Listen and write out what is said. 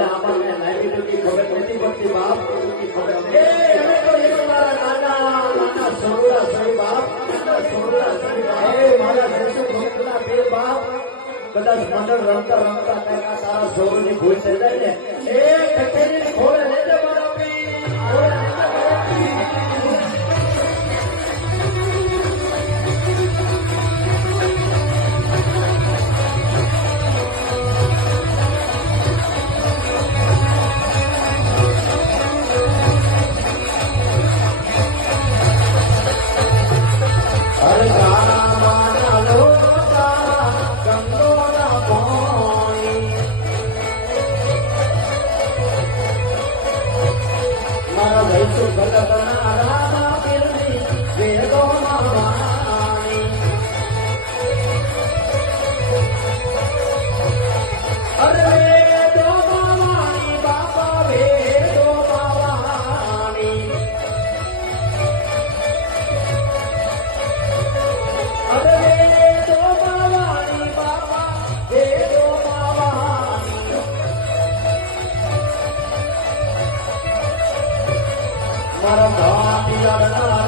અમને આમાં કઈ લાઈબ્રેરી ખબર નથી પડતી બાપ ખબર એ અમે તો એક મારા નાના સોરડા સોરી બાપ સોરડા સોરી બાપ એ મારા દેશો ભક્તના બે બાપ કદાચ મંડળ રમતા રમતા કાકા તારા સોરની ભૂલ થઈ જાય ને એ કચેરી ખોલે લેજે મારા પી ખોલે લેજે મારા પી મારા